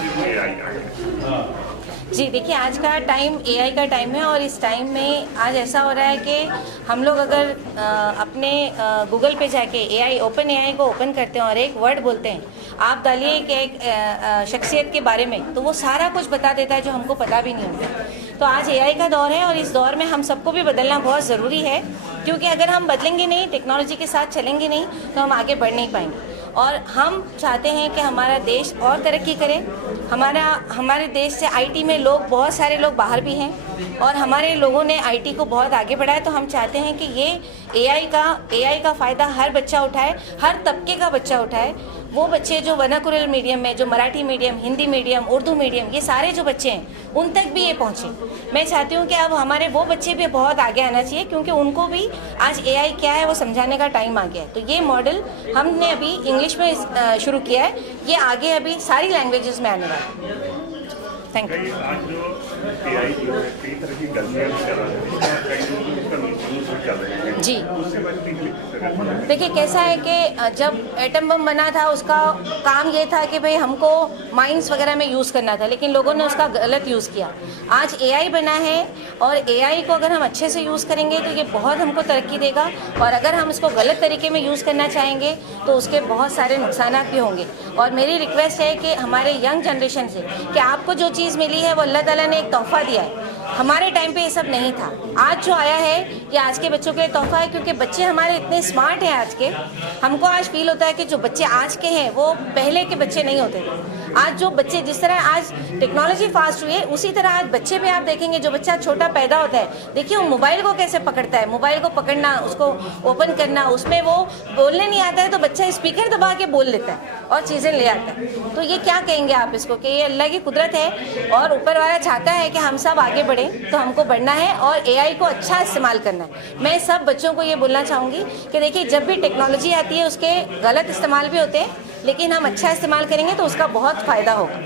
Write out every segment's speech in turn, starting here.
चीज़ में एआई आ गया। जी देखिए, आज का टाइम एआई का टाइम है और इस टाइम में आज ऐसा हो रहा है कि हम लोग अगर अपने गूगल पे जाके एआई ओपन एआई को ओपन करते हैं और एक वर्ड बोलते हैं, आप डालिए कि एक शख्सियत के बारे में, तो वो सारा कुछ बता देता है जो हमको पता भी नहीं होता। तो आज एआई का दौर है और इस दौर में हम सबको भी बदलना बहुत ज़रूरी है, क्योंकि अगर हम बदलेंगे नहीं, टेक्नोलॉजी के साथ चलेंगे नहीं, तो हम आगे बढ़ नहीं पाएंगे। और हम चाहते हैं कि हमारा देश और तरक्की करे। हमारे देश से आईटी में बहुत सारे लोग बाहर भी हैं और हमारे लोगों ने आईटी को बहुत आगे बढ़ाया। तो हम चाहते हैं कि ये एआई का फ़ायदा हर बच्चा उठाए, हर तबके का बच्चा उठाए। वो बच्चे जो वर्नाकुलर मीडियम में, जो Marathi medium, Hindi medium, Urdu medium, ये सारे जो बच्चे हैं उन तक भी ये पहुँचे। मैं चाहती हूँ कि अब हमारे वो बच्चे भी बहुत आगे आना चाहिए, क्योंकि उनको भी आज एआई क्या है वो समझाने का टाइम आ गया है। तो ये मॉडल हमने अभी इंग्लिश में शुरू किया है, ये आगे अभी सारी लैंग्वेजेस में आने वाला है। Thank you. आज जो एआई जो है कई तरह की गलतियाँ भी कर रहा है, कई लोग उसका मिसयूज भी कर रहे हैं जी उससे बचने के लिए देखिए, कैसा है कि जब एटम बम बना था उसका काम ये था कि भाई हमको माइंस वगैरह में यूज़ करना था, लेकिन लोगों ने उसका गलत यूज़ किया। आज एआई बना है और एआई को अगर हम अच्छे से यूज़ करेंगे तो ये बहुत हमको तरक्की देगा, और अगर हम इसको गलत तरीके में यूज़ करना चाहेंगे तो उसके बहुत सारे नुकसान भी होंगे। और मेरी रिक्वेस्ट है कि हमारे यंग जनरेशन से कि आपको जो चीज़ मिली है वो अल्लाह ताला ने एक तोहफ़ा दिया है। हमारे टाइम पे ये सब नहीं था। आज जो आया है ये आज के बच्चों के लिए तोहफा है, क्योंकि बच्चे हमारे इतने स्मार्ट हैं आज के। हमको आज फील होता है कि जो बच्चे आज के हैं वो पहले के बच्चे नहीं होते थे। आज जो बच्चे, जिस तरह आज टेक्नोलॉजी फास्ट हुई है, उसी तरह आज बच्चे भी आप देखेंगे, जो बच्चा छोटा पैदा होता है, देखिए वो मोबाइल को कैसे पकड़ता है। मोबाइल को पकड़ना, उसको ओपन करना, उसमें वो बोलने नहीं आता है तो बच्चा स्पीकर दबा के बोल लेता है और चीज़ें ले आता है। तो ये क्या कहेंगे आप इसको कि ये अल्लाह की कुदरत है और ऊपर वाला चाहता है कि हम सब आगे बढ़ें। तो हमको बढ़ना है और एआई को अच्छा इस्तेमाल करना है। मैं सब बच्चों को ये बोलना चाहूँगी कि देखिए, जब भी टेक्नोलॉजी आती है उसके गलत इस्तेमाल भी होते हैं, लेकिन हम अच्छा इस्तेमाल करेंगे तो उसका बहुत फ़ायदा होगा।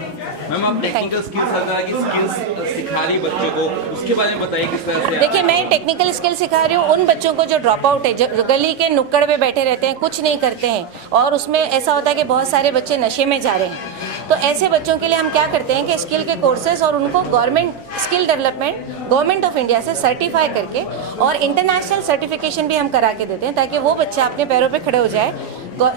मैम, आप टेक्निकल स्किल्स सिखा रही बच्चों को, उसके बारे में बताइए किस तरह से। देखिए, मैं टेक्निकल स्किल सिखा रही हूँ उन बच्चों को जो ड्रॉप आउट है, जो गली के नुक्कड़ पे बैठे रहते हैं, कुछ नहीं करते हैं, और उसमें ऐसा होता है कि बहुत सारे बच्चे नशे में जा रहे हैं। तो ऐसे बच्चों के लिए हम क्या करते हैं कि स्किल के कोर्सेज और उनको government skill development government of India से सर्टिफाई करके और इंटरनेशनल सर्टिफिकेशन भी हम करा के देते हैं, ताकि वो बच्चा अपने पैरों पे खड़े हो जाए।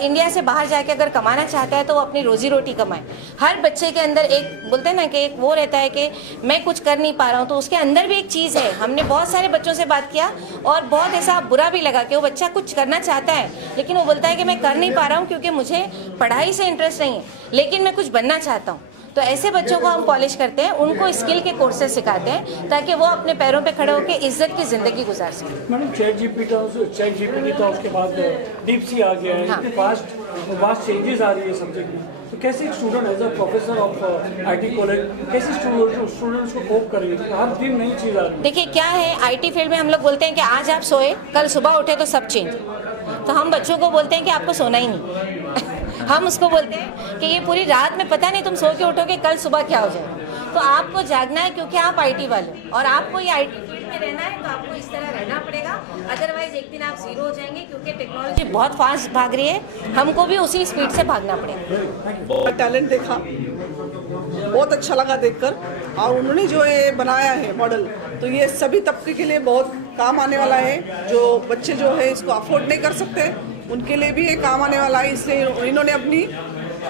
इंडिया से बाहर जाके अगर कमाना चाहता है तो वो अपनी रोजी रोटी कमाए। हर बच्चे के अंदर एक, बोलते हैं ना कि एक वो रहता है कि मैं कुछ कर नहीं पा रहा हूँ, तो उसके अंदर भी एक चीज़ है। हमने बहुत सारे बच्चों से बात किया और बहुत ऐसा बुरा भी लगा कि वो बच्चा कुछ करना चाहता है, लेकिन वो बोलता है कि मैं कर नहीं पा रहा हूँ क्योंकि मुझे पढ़ाई से इंटरेस्ट नहीं है, लेकिन मैं कुछ बनना चाहता हूँ। तो ऐसे बच्चों को हम पॉलिश करते हैं, उनको स्किल के कोर्सेज सिखाते हैं ताकि वो अपने पैरों पे खड़े होकर इज्जत की ज़िंदगी गुजार सकें। मैडम, चैट जीपीटी था, उसके बाद डीपसी आ गया है, इतने फास्ट चेंजेस आ रही है सब्जेक्ट में। तो कैसे एक student as a professor of IT college कैसे स्टूडेंट्स को कोप करेंगे, तो हर दिन नई चीज़ आ रही है। देखिए, क्या है, आईटी फील्ड में हम लोग बोलते हैं कि आज आप सोए, कल सुबह उठे तो सब चेंज। तो हम बच्चों को बोलते हैं कि आपको सोना ही नहीं हम उसको बोलते हैं कि ये पूरी रात में पता नहीं तुम सो के उठोगे, कल सुबह क्या हो जाए। तो आपको जागना है, क्योंकि आप आईटी वाले हो और आपको ये आईटी फील्ड में रहना है, तो आपको इस तरह रहना पड़ेगा। अदरवाइज एक दिन आप जीरो हो जाएंगे, क्योंकि टेक्नोलॉजी बहुत फास्ट भाग रही है, हमको भी उसी स्पीड से भागना पड़ेगा। टैलेंट देखा, बहुत अच्छा लगा देखकर, और उन्होंने जो ये बनाया है मॉडल, तो ये सभी तबके के लिए बहुत काम आने वाला है। जो बच्चे जो है इसको अफोर्ड नहीं कर सकते, उनके लिए भी ये काम आने वाला है। इसलिए इन्होंने अपनी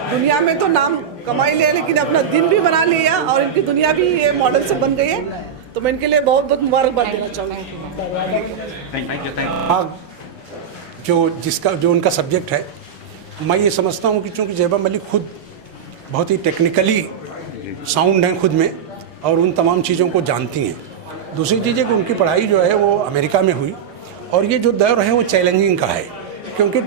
दुनिया में तो नाम कमा लिया, लेकिन अपना दिन भी बना लिया और इनकी दुनिया भी ये मॉडल से बन गई है। तो मैं इनके लिए बहुत बहुत मुबारकबाद देना चाहूँगी। हाँ, जो उनका सब्जेक्ट है, मैं ये समझता हूँ कि चूँकि ज़ेबा मलिक खुद बहुत ही टेक्निकली साउंड हैं खुद में और उन तमाम चीज़ों को जानती हैं। दूसरी चीज़ है कि उनकी पढ़ाई जो है वो अमेरिका में हुई, और ये जो दौर है वो चैलेंजिंग का है, क्योंकि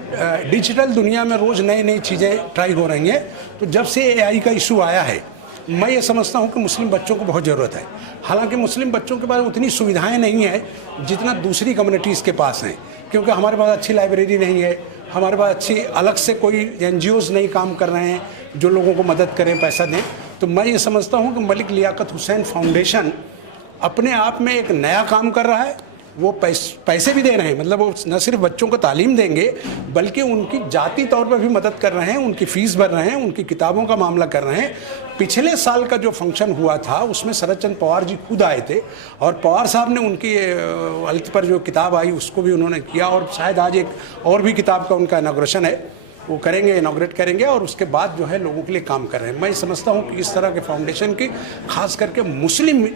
डिजिटल दुनिया में रोज़ नई नई चीज़ें ट्राई हो रही हैं। तो जब से एआई का इशू आया है, मैं ये समझता हूँ कि मुस्लिम बच्चों को बहुत ज़रूरत है। हालांकि मुस्लिम बच्चों के पास उतनी सुविधाएं नहीं है जितना दूसरी कम्युनिटीज़ के पास हैं, क्योंकि हमारे पास अच्छी लाइब्रेरी नहीं है, हमारे पास अच्छी अलग से कोई एनजीओज़ नहीं काम कर रहे हैं जो लोगों को मदद करें, पैसा दें। तो मैं ये समझता हूँ कि मलिक लियाकत हुसैन फाउंडेशन अपने आप में एक नया काम कर रहा है, वो पैसे भी दे रहे हैं, मतलब वो न सिर्फ बच्चों को तालीम देंगे बल्कि उनकी जाती तौर पर भी मदद कर रहे हैं, उनकी फ़ीस भर रहे हैं, उनकी किताबों का मामला कर रहे हैं। पिछले साल का जो फंक्शन हुआ था उसमें शरद चंद्र पवार जी खुद आए थे और पवार साहब ने उनकी हेल्थ पर जो किताब आई उसको भी उन्होंने किया, और शायद आज एक और भी किताब का उनका इनॉग्रेशन है, वो करेंगे, इनॉग्रेट करेंगे, और उसके बाद जो है लोगों के लिए काम कर रहे हैं। मैं समझता हूँ कि इस तरह के फाउंडेशन की खास करके मुस्लिम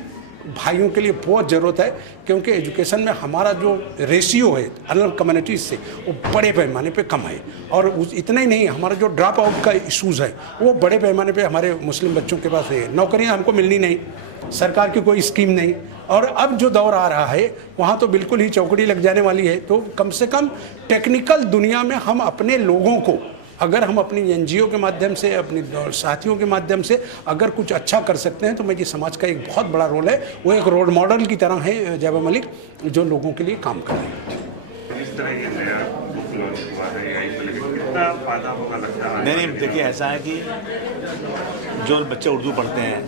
भाइयों के लिए बहुत ज़रूरत है, क्योंकि एजुकेशन में हमारा जो रेशियो है अदर कम्युनिटीज़ से वो बड़े पैमाने पे कम है, और इतना ही नहीं, हमारा जो ड्रॉप आउट का इशूज़ है वो बड़े पैमाने पे हमारे मुस्लिम बच्चों के पास है। नौकरियां हमको मिलनी नहीं, सरकार की कोई स्कीम नहीं, और अब जो दौर आ रहा है वहाँ तो बिल्कुल ही चौकड़ी लग जाने वाली है। तो कम से कम टेक्निकल दुनिया में हम अपने लोगों को, अगर हम अपनी एनजीओ के माध्यम से, अपनी साथियों के माध्यम से अगर कुछ अच्छा कर सकते हैं तो मैं ये समाज का एक बहुत बड़ा रोल है। वो एक रोल मॉडल की तरह है जैबा मलिक, जो लोगों के लिए काम कर रहे हैं। इस तरह ये नया बुक लॉन्च हुआ है, कितना फायदा होगा लगता है? नहीं, देखिए ऐसा है कि जो बच्चे उर्दू पढ़ते हैं,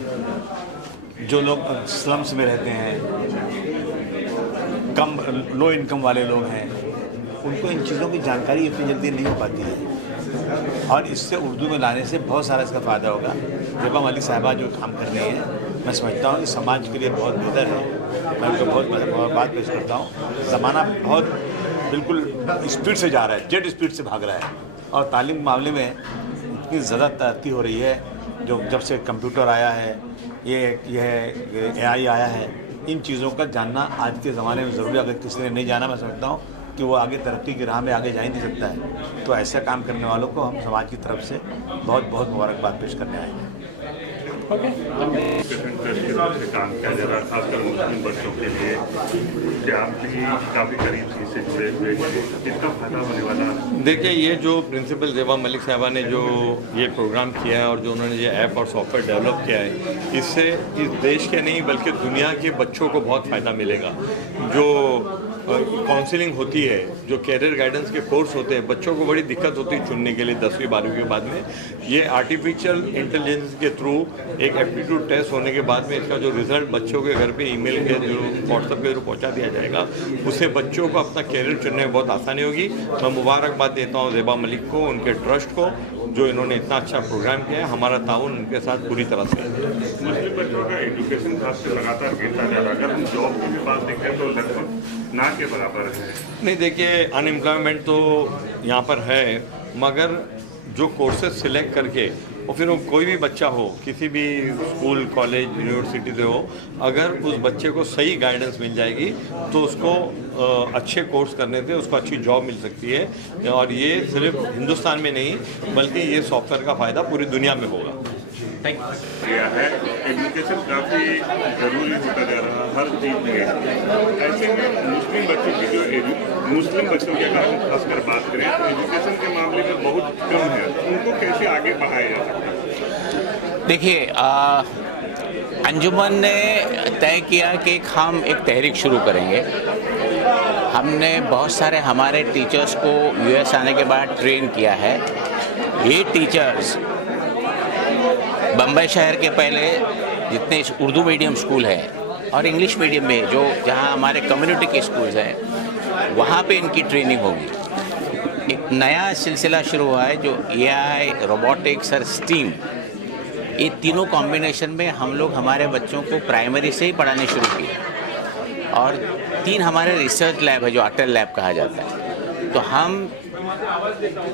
जो लोग स्लम्स में रहते हैं, कम लो इनकम वाले लोग हैं, उनको इन चीज़ों की जानकारी इतनी जल्दी नहीं हो पाती है, और इससे उर्दू में लाने से बहुत सारा इसका फ़ायदा होगा। जैबा मलिक साहिबा जो काम कर रही हैं, मैं समझता हूँ कि समाज के लिए बहुत बेहतर है। मैं उनको बहुत बात पेश करता हूँ। ज़माना बहुत बिल्कुल स्पीड से जा रहा है, जेट स्पीड से भाग रहा है, और तालीम मामले में इतनी ज़्यादा तरक्की हो रही है। जो जब से कंप्यूटर आया है, ये AI आया है, इन चीज़ों का जानना आज के ज़माने में ज़रूरी है। अगर किसी ने नहीं जाना, मैं समझता हूँ कि वो आगे तरक्की की राह में आगे जा ही नहीं सकता है। तो ऐसा काम करने वालों को हम समाज की तरफ से बहुत बहुत मुबारकबाद पेश करने आए हैं। से काम किया जा रहा है, खासकर मुस्लिम बच्चों के लिए, क्या आप भी काफ़ी करीब से जुड़े हुए, कितना फायदा होने वाला? देखिए, ये जो प्रिंसिपल जैबा मलिक साहबा ने जो ये प्रोग्राम किया है और जो उन्होंने ये ऐप और सॉफ्टवेयर डेवलप किया है, इससे इस देश के नहीं बल्कि दुनिया के बच्चों को बहुत फ़ायदा मिलेगा। जो काउंसलिंग होती है, जो कैरियर गाइडेंस के कोर्स होते हैं, बच्चों को बड़ी दिक्कत होती है चुनने के लिए 10वीं 12वीं के बाद में। ये आर्टिफिशियल इंटेलिजेंस के थ्रू एक एप्टीट्यूड टेस्ट होने के बाद में इसका जो रिजल्ट बच्चों के घर पे ईमेल के जो व्हाट्सएप के थ्रू पहुंचा दिया जाएगा, उससे बच्चों को अपना कैरियर चुनने में बहुत आसानी होगी। मैं मुबारकबाद देता हूँ जैबा मलिक को, उनके ट्रस्ट को, जो इन्होंने इतना अच्छा प्रोग्राम किया है। हमारा ताउन उनके साथ पूरी तरह से है। मुस्लिम बच्चों का एजुकेशन खास से लगातार गिरता जा रहा है। अगर हम जॉब की बात देखें तो लगभग ना के बराबर है। नहीं, देखिए, अनएम्प्लॉयमेंट तो यहाँ पर है, मगर जो कोर्सेज सिलेक्ट करके और फिर वो कोई भी बच्चा हो, किसी भी स्कूल, कॉलेज, यूनिवर्सिटी से हो, अगर उस बच्चे को सही गाइडेंस मिल जाएगी तो उसको अच्छे कोर्स करने से उसको अच्छी जॉब मिल सकती है। और ये सिर्फ हिंदुस्तान में नहीं बल्कि ये सॉफ्टवेयर का फ़ायदा पूरी दुनिया में होगा। Thank you. है एजुकेशन काफ़ी ज़रूरी होता जा रहा है हर चीज़ में। ऐसे में मुस्लिम बच्चों की मुस्लिम बच्चों की अगर हम खासकर बात करें तो एजुकेशन के मामले में बहुत कम है, उनको कैसे आगे बढ़ाया जा सकता है? देखिए, अंजुमन ने तय किया कि हम एक तहरीक शुरू करेंगे। हमने बहुत सारे हमारे टीचर्स को US आने के बाद ट्रेन किया है। ये टीचर्स बम्बई शहर के पहले जितने उर्दू मीडियम स्कूल हैं और इंग्लिश मीडियम में जो जहाँ हमारे कम्युनिटी के स्कूल्स हैं, वहाँ पे इनकी ट्रेनिंग होगी। एक नया सिलसिला शुरू हुआ है जो AI, रोबोटिक्स और स्टीम, ये तीनों कॉम्बिनेशन में हम लोग हमारे बच्चों को प्राइमरी से ही पढ़ाने शुरू किए। और 3 हमारे रिसर्च लैब है जो अटल लैब कहा जाता है। तो हम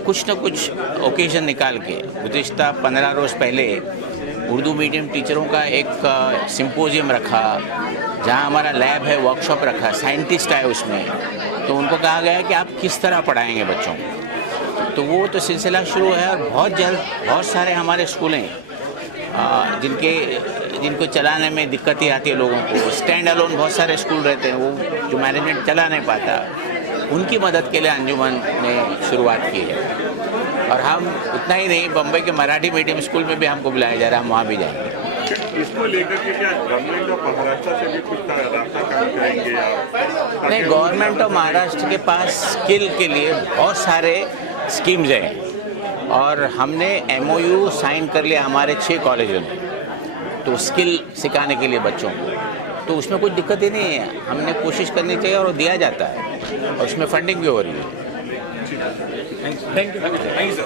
कुछ न कुछ ओकेजन निकाल के गुज़िश्ता 15 रोज़ पहले उर्दू मीडियम टीचरों का एक सिंपोजियम रखा, जहां हमारा लैब है, वर्कशॉप रखा, साइंटिस्ट आए उसमें। तो उनको कहा गया कि आप किस तरह पढ़ाएंगे बच्चों को। तो वो तो सिलसिला शुरू है, और बहुत जल्द बहुत सारे हमारे स्कूल हैं जिनको चलाने में दिक्कत ही आती है लोगों को। स्टैंड अलोन बहुत सारे स्कूल रहते हैं, वो जो मैनेजमेंट चला नहीं पाता, उनकी मदद के लिए अंजुमन ने शुरुआत की है। और हम उतना ही नहीं, बम्बई के मराठी मीडियम स्कूल में भी हमको बुलाया जा रहा है, हम वहाँ भी जाएंगे। इसको लेकर के क्या गवर्नमेंट ऑफ महाराष्ट्र से भी कुछ रास्ता काम करेंगे आप? नहीं, गवर्नमेंट ऑफ महाराष्ट्र के पास स्किल के लिए बहुत सारे स्कीम्स हैं, और हमने MOU साइन कर लिया हमारे 6 कॉलेजों में, तो स्किल सिखाने के लिए बच्चों को। तो उसमें कोई दिक्कत ही नहीं है। हमने कोशिश करनी चाहिए और दिया जाता है और उसमें फंडिंग भी हो रही है। Thank you sir.